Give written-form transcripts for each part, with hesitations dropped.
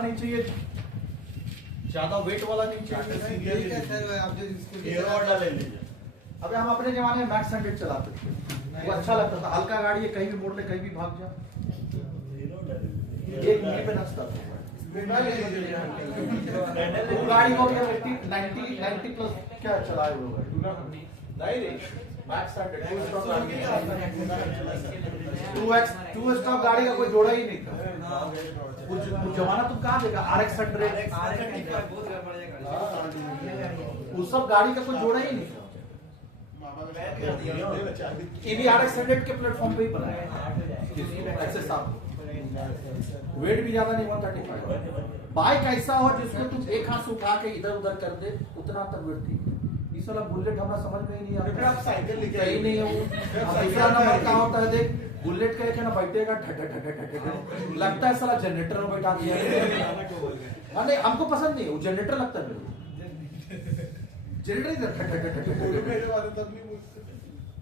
नहीं चाहिए, ज्यादा वेट वाला नहीं चाहिए। अबे हम अपने जमाने में मैक्स 100 चलाते थे, वो अच्छा लगता था, हल्का गाड़ी है, कहीं भी मोड़ ले, कहीं भी भाग जा, एक मिनट पे नचता था। वो गाड़ी को 90 प्लस क्या चलाए वो गाड़ी नहीं रे, मैक्स 100 टू स्टॉक गाड़ी का कोई जोड़ा ही नहीं था। कुछ जमाना तुम कहाँ देखा, RX 100 उस सब गाड़ी का कोई जोड़ा ही नहीं था। RX 100 के प्लेटफॉर्म पे ही बनाया ऐसे साफ, वेट भी ज्यादा नहीं 135। बाइक ऐसा हो जिसको तुम एक हाथ से उठा के इधर उधर कर दे, उतना तक वेट थी। इस वाला बुलेट हमारा समझ में ही नहीं आता, आप साइकिल लेके ही नहीं है। दूसरा नंबर क्या होता है, देख बुलेट का एक है ना, बैठेगा लगता है साला जनरेटर में बैठा दिया। नहीं हमको पसंद नहीं है वो जनरेटर, लगता है मेरे जनरेटर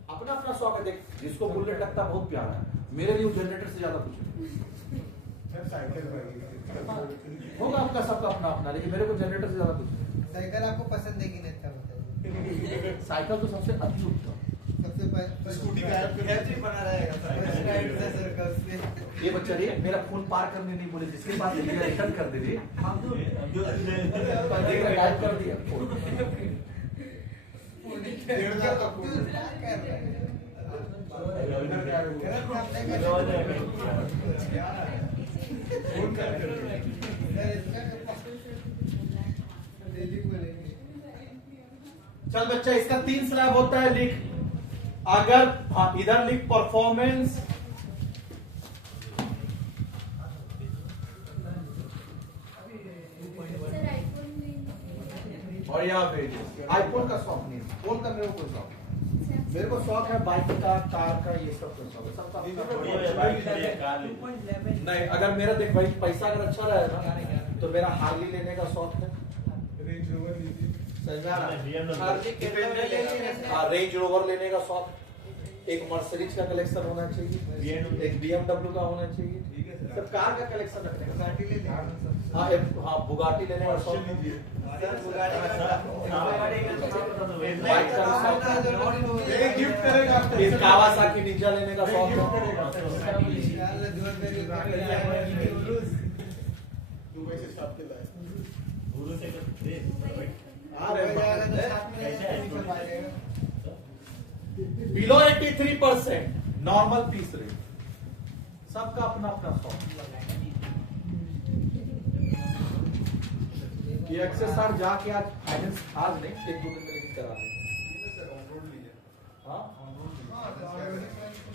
अपना अपना शौक है। देख जिसको बुलेट लगता है बहुत प्यारा है, मेरे लिए जनरेटर से ज्यादा कुछ नहीं होगा, आपका सबका अपना अपना, लेकिन मेरे को जनरेटर से ज्यादा कुछ नहीं। साइकिल आपको पसंद है कि नहीं? अच्छा बताइए। साइकिल तो सबसे अच्छी होता है, सबसे पहले स्कूटी का ऐप बना रहेगा। ये बच्चा रे मेरा फोन पार करने नहीं बोले, जिसके पास रिटर्न कर दे रे, गायब कर दिया फोन। चल बच्चा, इसका 3 स्लैब होता है, लिख। अगर इधर लिख परफॉर्मेंस, और यहाँ पे आईफोन का शौक नहीं, फोन का मेरे को कोई शौक नहीं। मेरे को शौक है बाइक का, कार का, ये सब का शौक है, सबका नहीं। अगर मेरा देख भाई पैसा अगर अच्छा रहेगा तो मेरा हार्ली लेने का शौक है, रेंज रोवर लेने का शौक, एक मर्सिडीज का कलेक्शन होना चाहिए, एक BMW का होना चाहिए, सब कार का कलेक्शन रखने का। हाँ बुगाटी लेने का शौक, गिफ्ट करेगा, कावासाकी निंजा लेने का शौक बिलो 83% नॉर्मल पीस रेट, सबका अपना अपना शौक। ये एक्सेसर जाके आज फाइनेंस, आज नहीं 1-2 दिन में लेके करा दे।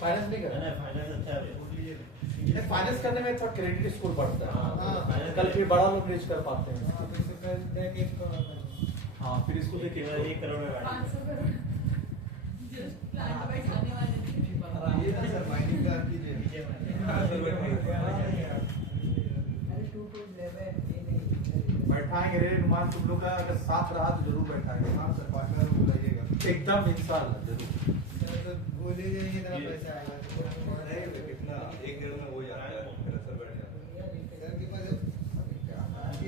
फाइनेंस नहीं करना, फाइनेंस करने में थोड़ा क्रेडिट स्कोर बढ़ता है, कल फिर बड़ा लोग रीच कर पाते हैं। हाँ फिर इसको देखिए 1 करोड़ में गाड़ी, बैठाएंगे रे नुमान, तुम लोग का अगर साथ रहा तो जरूर बैठाएंगे, एकदम इंशाल्लाह जरूर। बोले जाएंगे तेरा पैसा आएगा कितना 1-1.5 में हो जाता है, फिर असर बढ़ जाता है। सर के पास क्या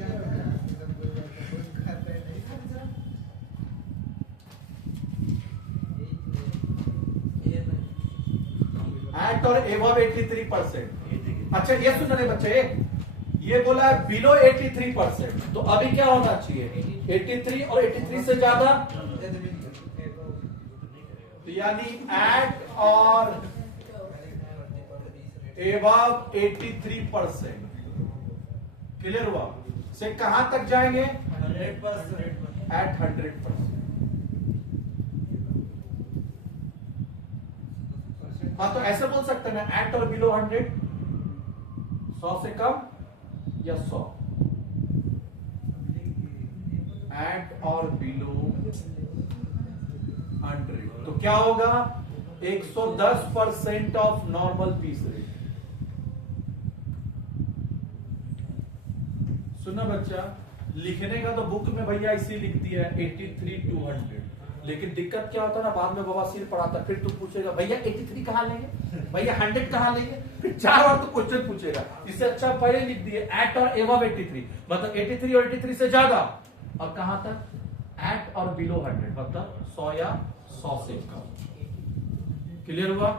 एट और एबव 83%। अच्छा ये सुन रहे बच्चे, ये बोला है बिलो 83%, तो अभी क्या होना चाहिए 83 और 83 से ज्यादा, तो यानी एट और एबव 83%। क्लियर हुआ? से कहां तक जाएंगे? 100%। एट 100%। हाँ तो ऐसे बोल सकते हैं ना, एट और बिलो 100, 100 से कम या 100, एट और बिलो 100, तो क्या होगा 110% ऑफ नॉर्मल पीस रेट। सुना बच्चा, लिखने का तो बुक में भैया इसी लिख दिया है 83 to 100, लेकिन दिक्कत क्या होता है ना, बाद में बवासीर पढ़ाता, फिर तू पूछेगा भैया 83 कहाँ लेंगे, भैया 100 कहाँ लेंगे, फिर 4 बार तो क्वेश्चन पूछेगा। इससे अच्छा पहले लिख दिए एट और एबव 83, मतलब 83 और 83 से ज्यादा, और कहां तक, एट और बिलो 100, मतलब 100 या 100 से कम। क्लियर हुआ?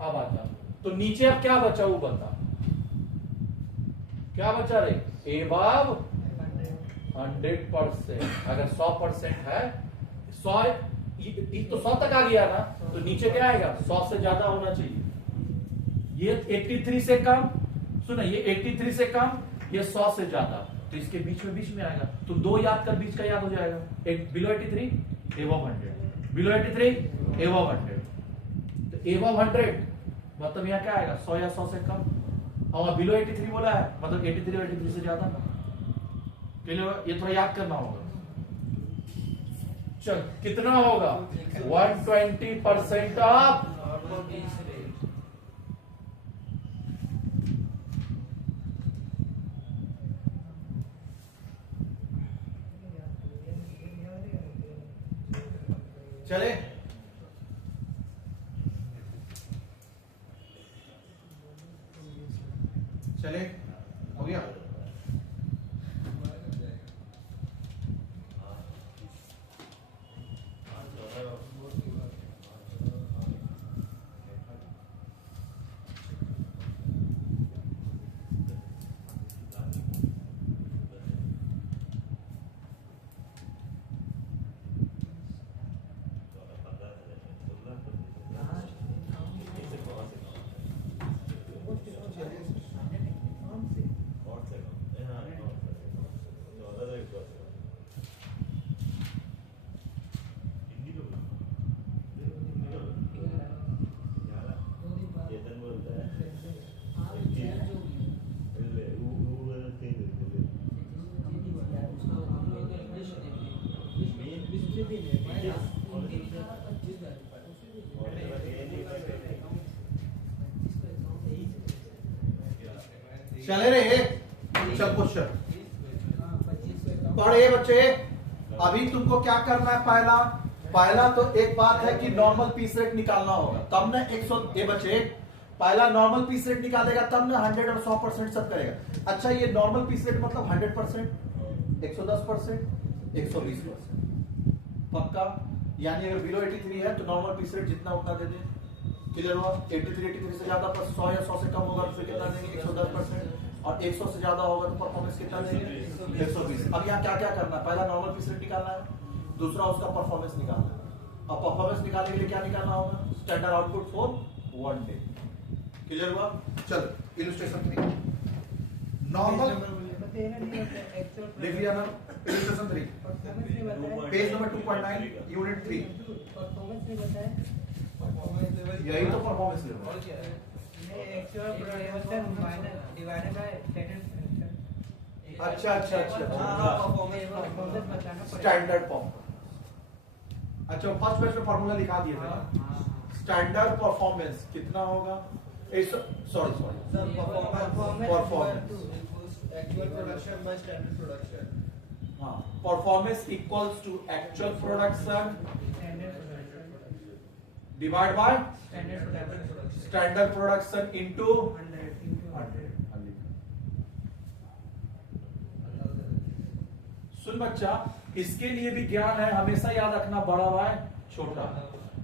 अब आता तो नीचे अब क्या बचा वो बता, क्या बचा रे, एबव 100%। अगर 100% है, 100 तो 100 तक आ गया ना, तो नीचे क्या आएगा, 100 से ज्यादा होना चाहिए। ये 83 से कम, सुना, ये 83 से कम, ये 100 से ज्यादा, तो इसके बीच में आएगा। तुम 2 याद कर, बीच का याद हो जाएगा। एक बिलो 83 एबव 100, बिलो 83 एबव 100, तो एबव 100 मतलब यहाँ क्या आएगा, 100 या 100 से कम, और बिलो 83 बोला है मतलब 83 और 83 से ज्यादा। ये थोड़ा याद करना होगा। चल कितना होगा, 120% ऑफ चले। चले, हो गया। चले रे, चल क्वेश्चन पढ़े बच्चे। अभी तुमको क्या करना है, पहला तो एक बात है कि नॉर्मल पीस रेट निकालना होगा, तब ना 100 ये बच्चे, पहला नॉर्मल पीस रेट निकालेगा तब ना 100 और 100% सब करेगा। अच्छा, ये नॉर्मल पीस रेट मतलब 100%, 110%, 120%, पक्का? यानी अगर बिलो 83 है तो नॉर्मल पीस रेट जितना उतना दे दे। क्लियर हुआ? 83 से ज्यादा पर 100 या 100 से कम होगा तो फिर कितना देंगे, 110%, और 100 से ज्यादा होगा तो परफॉर्मेंस कितना देंगे, 120। अब यहाँ क्या क्या करना है, पहला नॉर्मल पीस रेट निकालना है, दूसरा उसका परफॉर्मेंस निकालना है। अब परफॉर्मेंस निकालने के लिए क्या निकालना होगा, standard output for 1 day. Clear हुआ? चलो इलस्ट्रेशन 3 नॉर्मल लिख लिया ना, इलस्ट्रेशन 3 पेज नंबर 2.9 यूनिट 3। यही तो परफॉर्मेंस लेवल और क्या है, actual production minus divided by standard. अच्छा, परफॉर्मेंस बताना स्टैंडर्ड परफॉर्मेंस। अच्छा, फर्स्ट पेज में फार्मूला लिखा दिए थे ना, स्टैंडर्ड परफॉर्मेंस कितना होगा, sorry performance actual production by standard production. हाँ, performance equals to actual production divide by standard production into 100। सुन बच्चा, इसके लिए भी ज्ञान है, हमेशा याद रखना, बड़ा वाई छोटा,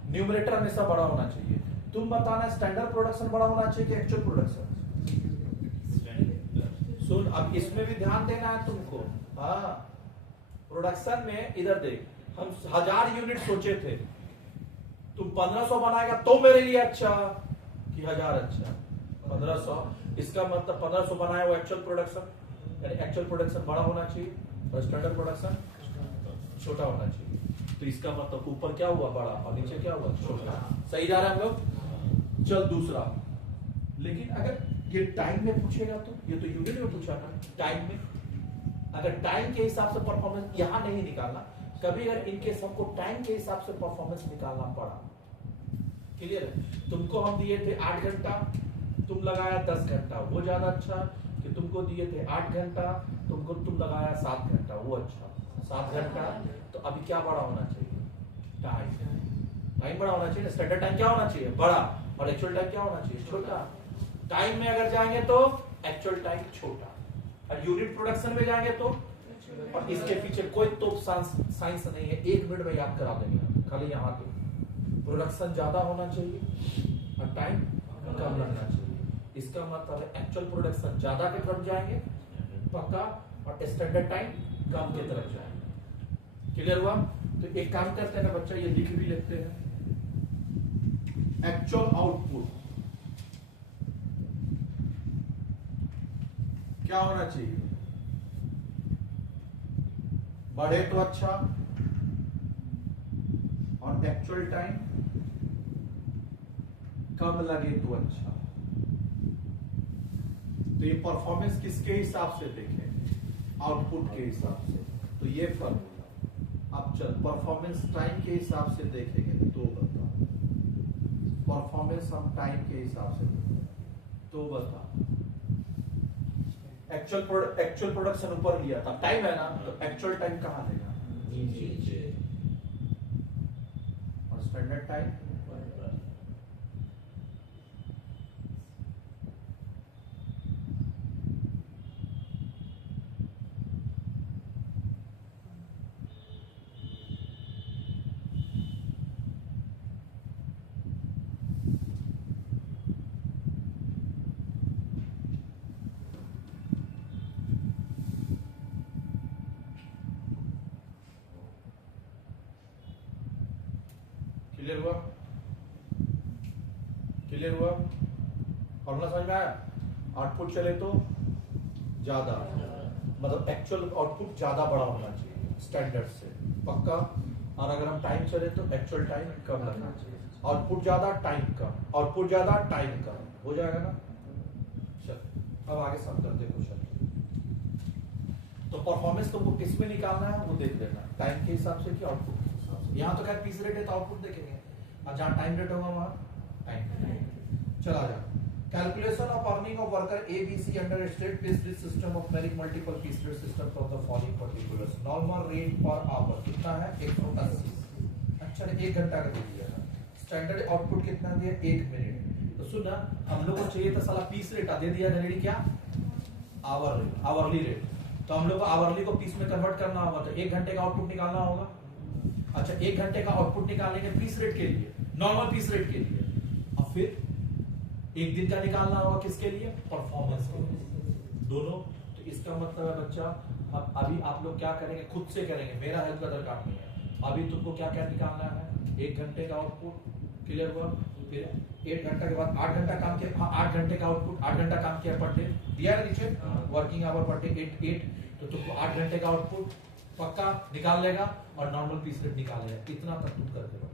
न्यूमरेटर हमेशा बड़ा होना चाहिए। तुम बताना स्टैंडर्ड प्रोडक्शन बड़ा होना चाहिए कि एक्चुअल प्रोडक्शन। सुन, अब इसमें भी ध्यान देना है तुमको। हाँ, प्रोडक्शन में इधर देख, हम 1000 यूनिट सोचे थे, तुम 1500 बनाएगा तो मेरे लिए अच्छा कि 1000 अच्छा। 1500 इसका मतलब 1500 बनाया वो एक्चुअल प्रोडक्शन, यानी एक्चुअल प्रोडक्शन बड़ा होना चाहिए और स्टैंडर्ड प्रोडक्शन छोटा होना चाहिए। तो इसका मतलब ऊपर क्या हुआ, बड़ा, और नीचे क्या हुआ, छोटा। सही जा रहे हैं हम लोग? चल दूसरा, लेकिन अगर ये टाइम में पूछेगा तो, ये तो यूनिट में पूछा था, टाइम में, अगर टाइम के हिसाब से परफॉर्मेंस यहां नहीं निकालना, कभी अगर इनके सबको टाइम के हिसाब से परफॉर्मेंस निकालना पड़ा। क्लियर है? तुमको हम दिए थे 8 घंटा, तुम लगाया 10 घंटा, वो ज्यादा अच्छा कि तुमको दिए थे 8 घंटा, तुम लगाया 7 घंटा, वो अच्छा। 7 घंटा, तो अभी क्या बड़ा होना चाहिए, टाइम बड़ा होना चाहिए। स्टैंडर्ड टाइम क्या होना चाहिए? बड़ा। और एक्चुअल टाइम क्या होना चाहिए? छोटा। टाइम में अगर जाएंगे तो एक्चुअल टाइम छोटा, और यूनिट प्रोडक्शन में जाएंगे तो, और इसके पीछे कोई तो साइंस नहीं है, 1 मिनट में याद करा देंगे खाली। यहाँ तो प्रोडक्शन ज्यादा होना चाहिए और टाइम कम लगना चाहिए। इसका मतलब है एक्चुअल प्रोडक्शन ज्यादा की तरफ जाएंगे पक्का, और स्टैंडर्ड टाइम कम की तरफ जाएंगे। क्लियर हुआ? तो एक काम करते हैं ना बच्चा, ये लिख भी लेते हैं। एक्चुअल आउटपुट क्या होना चाहिए? बढ़े तो अच्छा, और एक्चुअल टाइम कम लगे तो अच्छा। तो ये परफॉर्मेंस किसके हिसाब से देखें? आउटपुट के हिसाब से। तो ये फॉर्मूला अब चल परफॉर्मेंस टाइम के हिसाब से देखेंगे तो बता। परफॉर्मेंस हम टाइम के हिसाब से तो बता। एक्चुअल प्रोडक्शन ऊपर लिया था, टाइम है ना, तो एक्चुअल टाइम कहां देगा? नीचे। और स्टैंडर्ड टाइम क्लियर हुआ? क्लियर हुआ? फॉर्मूला समझ में आया? आउटपुट चले तो ज्यादा, मतलब एक्चुअल आउटपुट ज्यादा बड़ा होना चाहिए स्टैंडर्ड से पक्का। और अगर हम टाइम चले तो एक्चुअल टाइम कम लगना चाहिए। आउटपुट ज्यादा टाइम कम, आउटपुट ज्यादा टाइम कम, हो जाएगा ना? चल अब आगे सब करते क्वेश्चन। तो परफॉर्मेंस तुमको किस में निकालना है वो देख लेना, टाइम के हिसाब से कि आउटपुट के हिसाब से। यहाँ तो खैर पीस रेट है तो आउटपुट देखेंगे, और जहाँ टाइम रेट होगा वहाँ टाइम। चला जा। Calculation of earning of worker A B C under state piece rate system of merit multiple piece rate system for the following particulars. Normal rate per hour कितना है? 180। अच्छा 1 घंटा का दे दिया था। स्टैंडर्ड आउटपुट कितना दिया? 1 मिनट। तो सुना, हम लोग को चाहिए था साला पीस रेट, दे दिया रेट क्या? Hour rate, hourly rate. तो हम लोग को आवरली को पीस में कन्वर्ट करना होगा, तो 1 घंटे का आउटपुट निकालना होगा। अच्छा 1 घंटे का आउटपुट निकालने के पीस रेट के लिए, नॉर्मल पीस रेट के लिए, और फिर 1 दिन का निकालना होगा किसके लिए? परफॉर्मेंस के लिए, दोनों। तो इसका मतलब है बच्चा, अब अभी आप लोग क्या करेंगे? खुद से करेंगे, मेरा हेल्प का दरकार नहीं है। अभी तुमको क्या क्या निकालना है? 1 घंटे का आउटपुट, क्लियर हुआ? फिर 1 घंटा के बाद 8 घंटा काम किया, 8 घंटे का आउटपुट, 8 घंटा काम किया पर डे, दिया है नीचे वर्किंग आवर पर डे 8। तो तुमको 8 घंटे का आउटपुट पक्का निकाल लेगा, और नॉर्मल पीस रेट निकाल लेगा। इतना तक तुम करके बताओ।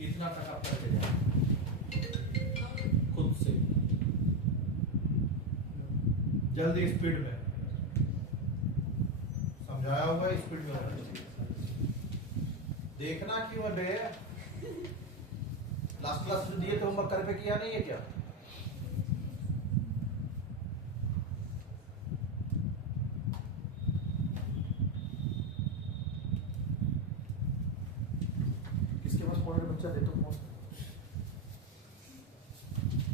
इतना तक आप करके जाओ खुद से, जल्दी स्पीड में समझाया होगा, स्पीड में होना चाहिए। देखना क्यों है? लास्ट क्लास में दिए थे होमवर्क कर पे किया नहीं है क्या? किसके पास फोन है? बच्चा दे तो फोन।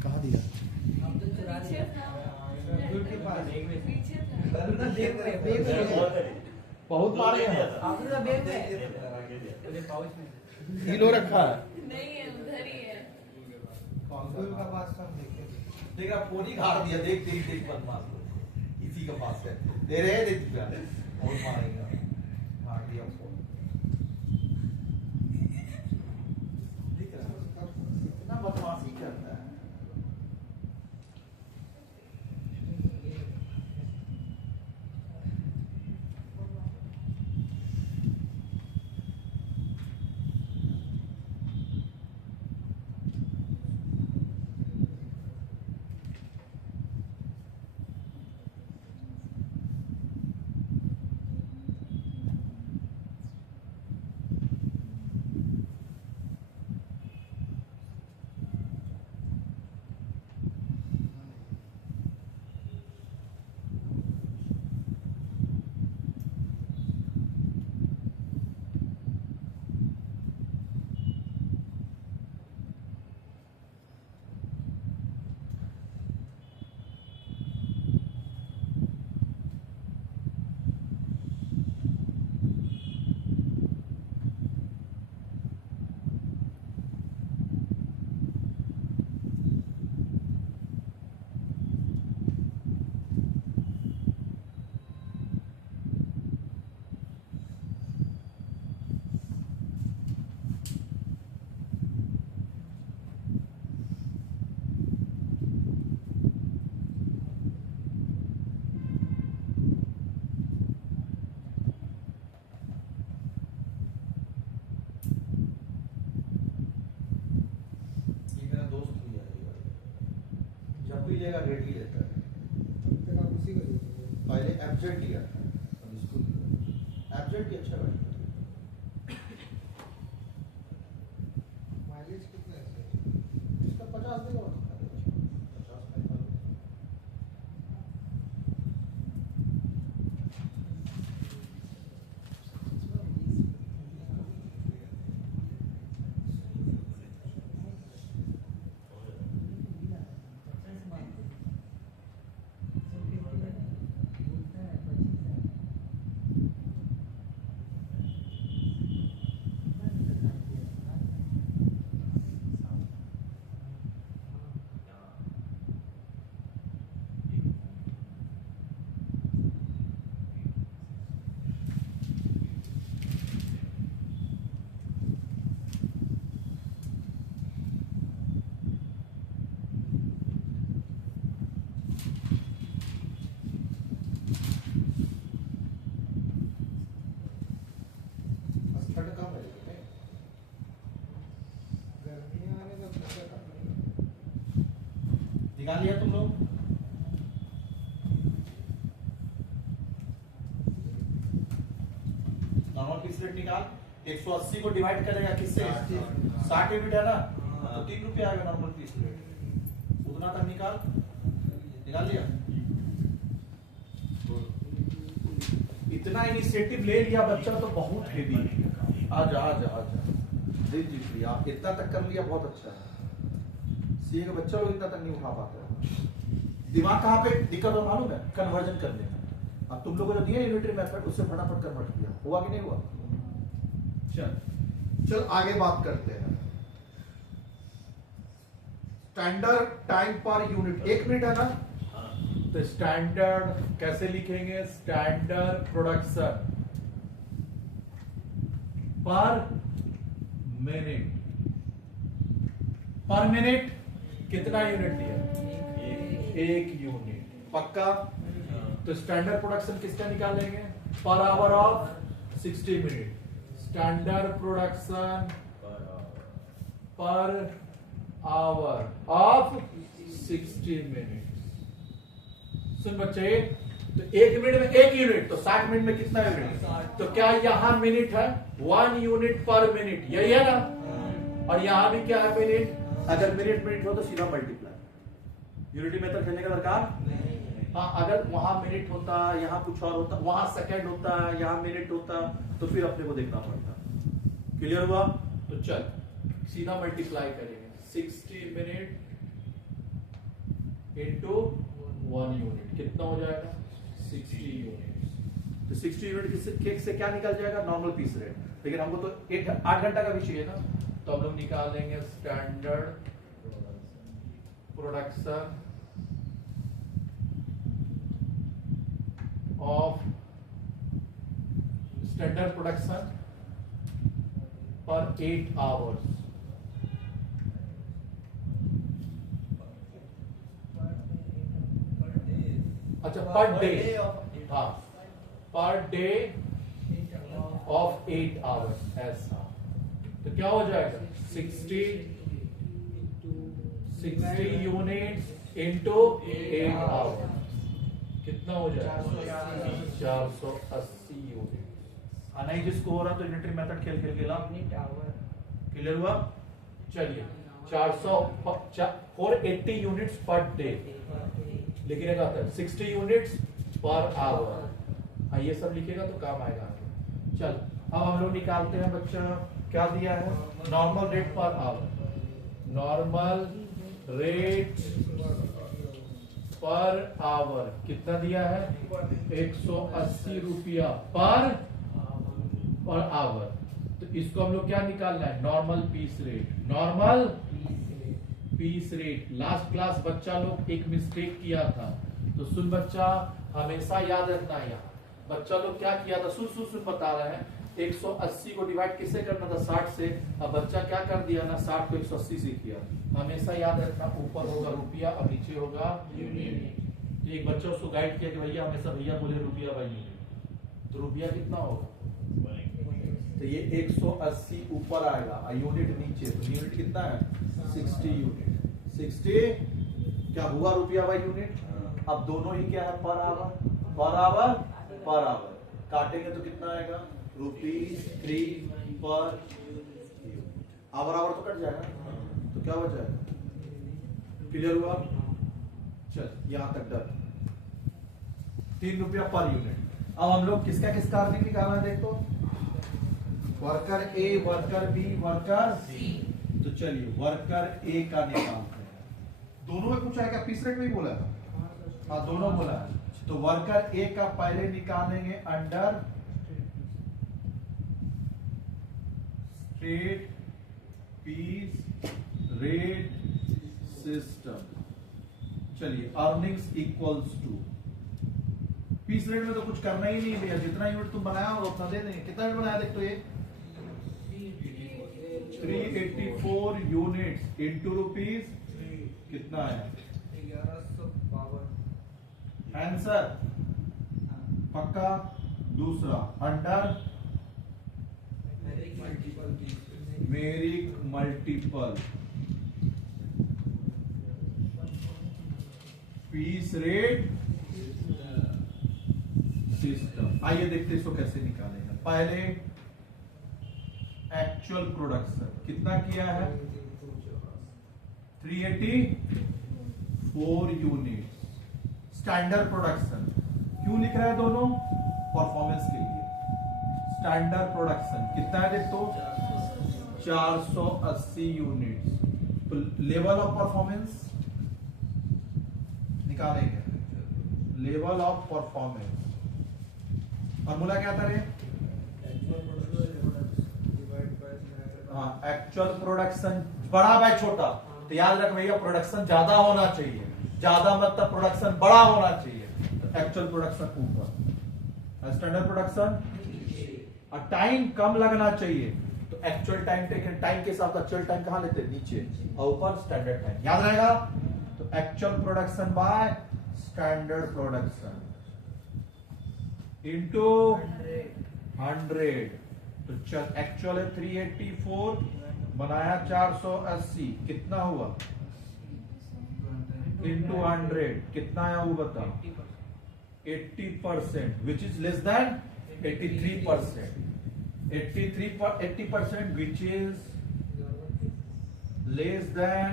कहाँ दिया? हम तो चुरा पीछे लिया। था। दूर के पास। पीछे था। देख रहे, देख रहे। बहुत मारे हैं। आपने तो देख रहे। अरे पाउच में। किलो रखा है। नहीं है, उधर ही है। दूर का पास हम देखे। देखा फोन ही गाड़ दिया, देख देख देख बदमाश लोग। इसी का पास है, दे रहे हैं, देख दिया बहुत मारेगा, मार दिया फोन। दिख रहा है इतना बदमाशी करता है। जब भी लेगा रेट ही लेता है। पहले एफजेड लिया था, अब इसको एफजेड भी अच्छा गाड़ी है। माइलेज कितना है इसका? इसका 50 देगा और 50 ठंड कम है लेकिन नहीं? गर्मियाँ आने का खर्चा कम है। निकाल लिया तुम लोग? नॉर्मल पीस रेट निकाल। 180 को डिवाइड करेगा किससे? 60 यूनिट है ना, तो 3 रुपये आएगा नॉर्मल पीस रेट। उतना तक निकाल लिया। इतना इनिशिएटिव ले लिया बच्चा तो बहुत हेवी है। आजा आजा आजा, दिल जीत लिया, इतना तक कर लिया, बहुत अच्छा है। सीए के बच्चा लोग इतना तक नहीं उठा पाते। दिमाग कहाँ पे दिक्कत हो मालूम है? कन्वर्जन करने में। अब तुम लोगों को जो दिया यूनिटरी मेथड, उससे फटाफट कन्वर्ट किया, हुआ कि नहीं हुआ? चल आगे बात करते हैं। Standard time per unit 1 minute है ना, तो स्टैंडर्ड कैसे लिखेंगे? स्टैंडर्ड प्रोडक्शन पर मिनट कितना यूनिट दिया? 1 यूनिट। पक्का? तो स्टैंडर्ड प्रोडक्शन किसका निकालेंगे? Per hour of 60 minute. Standard production per hour of 60 minute. सुन बच्चे, तो 1 मिनट में 1 यूनिट, तो 60 मिनट में कितना यूनिट? तो क्या यहाँ मिनट है? 1 यूनिट पर मिनट, यही है ना? और यहाँ भी क्या है? मिनट। अगर मिनट हो तो सीधा मल्टीप्लाई। यूनिटी मेथड खेलने का दरकार? हाँ, अगर वहां मिनट होता, यहाँ कुछ और होता, वहां सेकंड होता, यहाँ मिनट होता, तो फिर अपने को देखना पड़ता। क्लियर हुआ? तो चल सीधा मल्टीप्लाई करेंगे। 60 मिनट इंटू 1 यूनिट कितना हो जाएगा? 60 यूनिट। तो 60 यूनिट से क्या निकल जाएगा? Normal piece rate. लेकिन हमको तो 8 घंटा का विषय है ना, तो हम लोग निकाल देंगे standard production of standard production पर 8 आवर्स। अच्छा, पर डे। हाँ, पर डे ऑफ 8 आवर्स ऐसा। तो क्या हो जाएगा? 60 यूनिट्स इंटू 8 आवर्स कितना हो जाएगा? 480 यूनिट। नहीं जिसको हो रहा तो यूनिटरी मेथड खेल खेल के ला। क्लियर हुआ? चलिए 480 यूनिट्स पर डे, लिखने का 60 यूनिट्स पर आवर। हाँ, ये सब लिखेगा तो काम आएगा आगे। चल अब हम लोग निकालते हैं बच्चा, क्या दिया है? Normal rate per our. Normal rate per hour कितना दिया है? 180 रुपया पर आवर। तो इसको हम लोग क्या निकालना है? Normal piece rate. Normal piece rate. Last class बच्चा लोग एक मिस्टेक किया था, तो सुन बच्चा, हमेशा याद रखना है। यहाँ बच्चा लोग क्या किया था? सुन बता रहे हैं। 180 को डिवाइड किससे करना था? 60 से। अब बच्चा क्या कर दिया ना, 60 को 180 से किया। हमेशा याद रखना, ऊपर होगा रुपया और नीचे होगा यूनिट। तो एक बच्चा उसको गाइड किया कि भैया हमेशा भैया बोले रुपया बाई यूनिट, तो रुपया कितना होगा? तो ये 180 ऊपर आएगा और यूनिट नीचे। तो यूनिट कितना है? 60 यूनिट। 60 क्या हुआ रुपया बाई यूनिट। अब दोनों ही क्या है per hour per hour per hour, काटेंगे तो कितना आएगा ₹3 पर आवर, आवर तो कट जाएगा तो क्या बचा, क्लियर हुआ। चल यहां तक डन, ₹3 पर यूनिट। अब हम लोग किसका अर्निंग निकालना है देख तो, वर्कर ए, वर्कर बी, वर्कर सी। तो चलिए वर्कर ए का निकालते हैं। दोनों में पूछा है क्या, पीस रेट में ही बोला था, हाँ दोनों बोला है। तो वर्कर ए का पहले निकालेंगे under straight piece rate system. चलिए earnings equals to, piece rate में तो कुछ करना ही नहीं भैया, जितना यूनिट तुम बनाया और उतना दे देंगे। कितना यूनिट बनाया देख तो ये 384 यूनिट्स इंटू रुपीज कितना है 1152। आंसर पक्का। दूसरा under मेरिक multiple piece rate system. आइए देखते हैं इसको कैसे निकालेंगे। पहले एक्चुअल प्रोडक्शन कितना किया है 384 यूनिट्स। स्टैंडर्ड प्रोडक्शन क्यों लिख रहा है दोनों, परफॉर्मेंस के लिए। स्टैंडर्ड प्रोडक्शन कितना है देख तो 480 यूनिट्स। तो लेवल ऑफ परफॉर्मेंस निकालेंगे, लेवल ऑफ परफॉर्मेंस फॉर्मूला क्या था रे, हाँ एक्चुअल प्रोडक्शन बड़ा बाय छोटा। तो याद रख भैया प्रोडक्शन ज्यादा होना चाहिए, ज्यादा मतलब प्रोडक्शन बड़ा होना चाहिए। तो एक्चुअल प्रोडक्शन ऊपर, स्टैंडर्ड प्रोडक्शन, और टाइम कम लगना चाहिए। तो एक्चुअल टाइम टाइम के हिसाब से एक्चुअल टाइम कहां लेते हैं नीचे, और ऊपर स्टैंडर्ड टाइम। याद रहेगा। तो actual production by standard production into 100। तो चल एक्चुअल है 384 बनाया 480 कितना हुआ इनटू 100 कितना आया वो बता 80%, which is less than 83%। 80% which is less than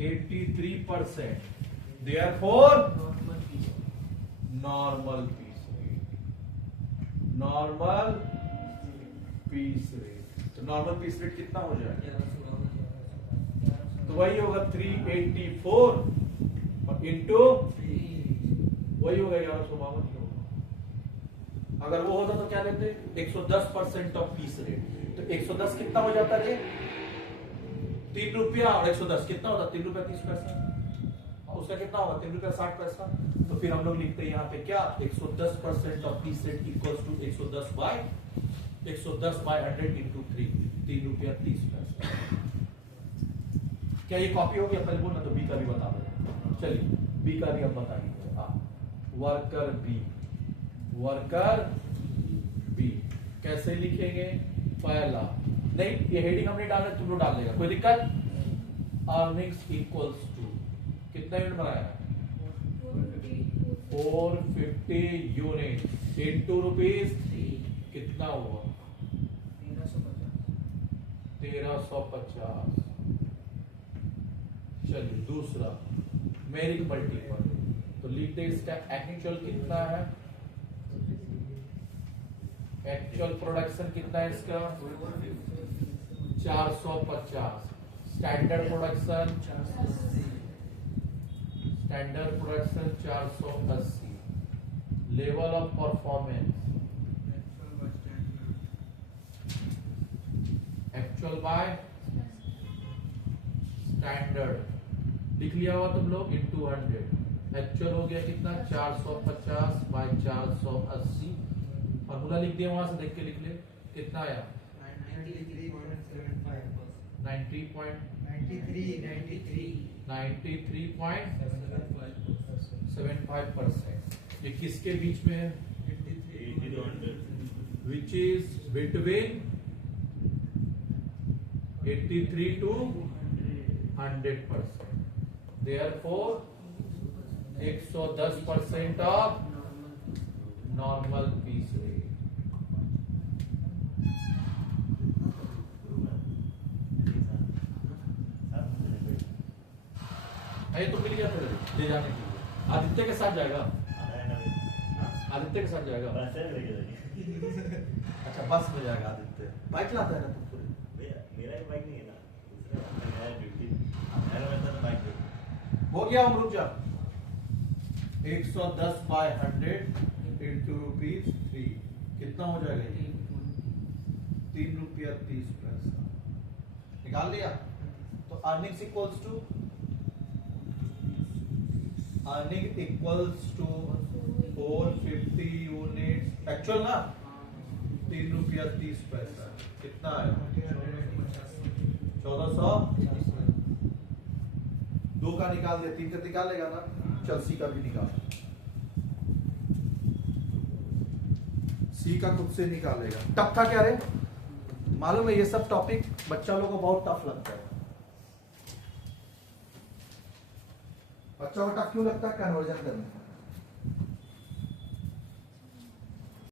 83%, therefore normal piece rate, normal piece rate। तो normal piece rate कितना हो जाएगा, तो वही होगा 384 और इंटू वही होगा 1152। अगर वो होता तो क्या लेते 110% ऑफ पीस रेट। तो 110 कितना हो जाता है ₹3 और 110 कितना होता ₹3.30। और उसका कितना होगा ₹3.60। तो फिर हम लोग लिखते हैं यहाँ पे क्या 110% of piece rate equals to 110 by 100 into 3 ₹3.30। क्या ये कॉपी हो गया, पहले बोलना तो बी का भी बता दो। चलिए बी का भी हम बताएंगे। वर्कर बी, वर्कर बी कैसे लिखेंगे, पहला नहीं ये हेडिंग हमने डाला, तुम लोग डाल देगा कोई दिक्कत। अर्निंग्स इक्वल्स टू कितना यूनिट बनाया 450 यूनिट इंटू रुपीज कितना हुआ 1350। चलिए दूसरा मेरिक मल्टीपल, तो लिख दे इसका एक्चुअल कितना है, एक्चुअल प्रोडक्शन कितना है इसका 450। Standard production 480। Level of performance actual by standard लिख लिया हुआ तुम लोग इंटू 100। एक्चुअल हो गया कितना 450 बाय 480। फॉर्मूला लिख दिया वहां से देख के लिख ले कितना आया 93.75%। ये किसके बीच में है, which is between 83 to 100%. Therefore 110% of normal piece rate. ये तो मिल गया फिर ले जाने के लिए। आदित्य के साथ जाएगा, आदित्य के साथ जाएगा। अच्छा बस में जाएगा आदित्य। बाइक लाता है ना तुम पूरे? मेरा ही बाइक नहीं है ना, दूसरा मेरा ड्यूटी मेरा मतलब बाइक हो गया, हम रुक जा। 110 बाय 100 इंटू रुपीज 3 कितना हो जाएगा ये? 3 रुपया 30 पैसा। निकाल लिया। तो earnings equals to earning equals to 450 units actual ना, 3 रुपया 30 पैसा। कितना आया? 1400। 2 का निकाल दिया, 3 का निकालेगा ना। चल सी का भी निकाल, सी का खुद से निकालेगा। टफ था क्या रे? मालूम है ये सब टॉपिक बच्चा लोगों को बहुत टफ लगता है। बच्चा को टफ क्यों लगता है? कन्वर्जन करने